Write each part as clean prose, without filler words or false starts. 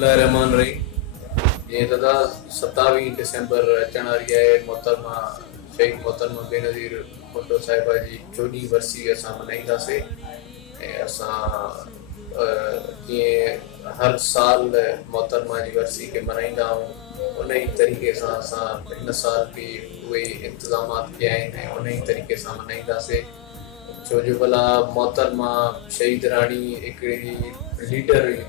बिस्मिल्लाहिर्रहमानिर्रहीम। ये दादा 27 दिसंबर अचण वारी आहे। मोहतरमा शहीद मोहतरमा बेनज़ीर भुट्टो साहिबा जी 14वीं वरसी असां मल्हाईंदासीं। ऐं असां जीअं हर साल मोहतरमा जी वरसी खे मल्हाईंदा आहियूं, उन ई तरीक़े सां असां हिन साल बि उहे इंतज़ामात कया आहिनि ऐं उन ई तरीक़े सां मल्हाईंदासीं। छो जो भला मोहतरमा शहीद राणी हिकिड़ी लीडर हुई,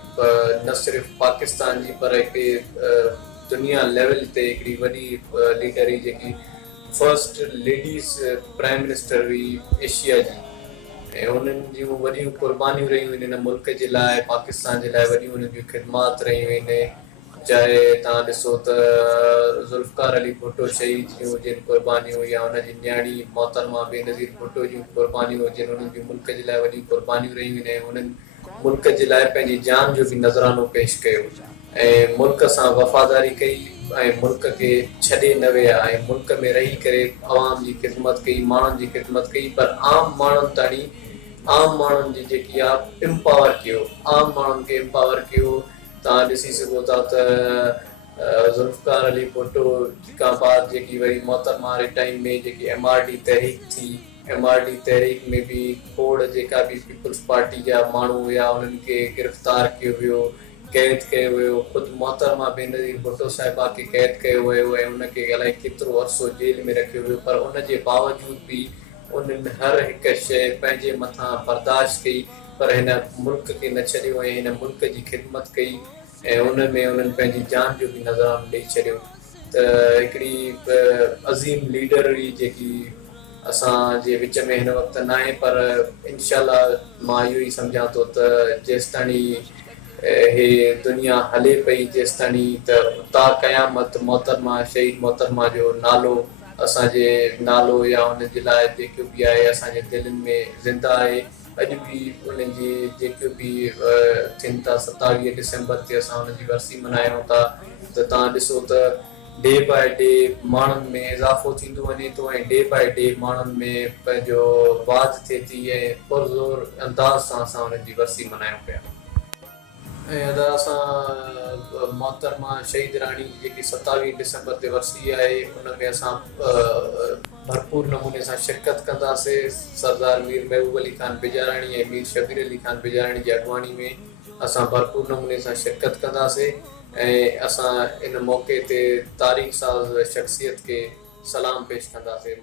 न सिर्फ़ु पाकिस्तान जी पर हिकिड़ी दुनिया लेवल ते हिकिड़ी वॾी लीडर हुई जेकी फर्स्ट लेडीज़ प्राइम मिनिस्टर हुई एशिया जी। ऐं उन्हनि जूं वॾियूं क़ुर्बानियूं रहियूं आहिनि हिन मुल्क जे लाइ, पाकिस्तान जे लाइ वॾियूं उन्हनि जूं ख़िदमात रहियूं आहिनि। चाहे तव्हां ॾिसो त ज़ुल्फ़कार अली भुट्टो शहीद जूं हुजनि क़ुर्बानियूं, या हुनजी न्याणी मोहतरमा बेनज़ीर भुट्टो जूं क़ुर्बानियूं हुजनि, उन्हनि जूं मुल्क जे लाइ वॾियूं क़ुर्बानियूं रहियूं आहिनि। ऐं उन्हनि मुल्क जे लाइ पंहिंजी जान जो बि नज़रानो पेश कयो ऐं मुल्क सां वफ़ादारी कई ऐं मुल्क खे छॾे न विया ऐं मुल्क में रही करे आवाम जी ख़िदमत कई, माण्हुनि जी ख़िदमत कई। पर आम माण्हुनि ताईं, आम माण्हुनि जी जेकी आहे एम्पावर कयो, आम माण्हुनि खे एम्पावर कयो। तव्हां ॾिसी सघो था त ज़ुल्फ़कार अली भुट्टो खां बाद जेकी वरी मोहतरमा वारे टाइम में जेकी MRD तहरीक थी, MRD तहरीक में बि खोड़ जेका बि पीपल्स पार्टी जा माण्हू हुया उन्हनि खे गिरफ़्तार कयो वियो, क़ैद कयो वियो। ख़ुदि मोहतरमा बेनज़ीर भुट्टो साहिबा खे क़ैद कयो वियो ऐं उनखे अलाए केतिरो अरसो जेल में रखियो वियो। पर उनजे बावजूद बि उन्हनि हर हिकु शइ पंहिंजे मथां बर्दाश्त कई, पर हिन मुल्क खे न छॾियो ऐं हिन मुल्क जी ख़िदमत कई ऐं उन में उन्हनि पंहिंजी जान जो बि नज़रानो ॾेई छॾियो। त हिकिड़ी अज़ीम लीडर हुई जेकी असांजे विच में हिन वक़्तु न आहे, पर इंशाल्लाह मां इहो ई सम्झां थो त जेसिताणी हे दुनिया हले पई, जेसिताणी त उता क़यामत मोहतरमा शहीद मोहतरमा जो नालो, असांजे नालो या हुनजे लाइ जेको बि आहे असांजे दिलनि में ज़िंदा आहे। अॼु बि उन्हनि जी जेके बि थियनि था 27 दिसंबर ते असां हुनजी वरसी मल्हायूं था, त तव्हां ॾिसो त डे बाय डे माण्हुनि में इज़ाफ़ो थींदो वञे थो ऐं डे बाय डे माण्हुनि में पंहिंजो वाध थिए थी ऐं पुरज़ोर अंदाज़ सां असां हुननि जी वरसी मल्हायूं पिया। ऐं अदा असां मोहतरमा शहीद राणी जेकी 27 दिसंबर ते वरसी आहे उन में असां भरपूर नमूने सां शिरकत कंदासीं। सरदार मीर महबूब अली ख़ान बजाराणी ऐं मीर शबीर अली ख़ान बजाराणी जी अॻुवाणी में असां भरपूर नमूने सां शिरकत कंदासीं ऐं असां इन मौक़े ते तारीख़ साज़ शख़्सियत खे सलाम पेश कंदासीं।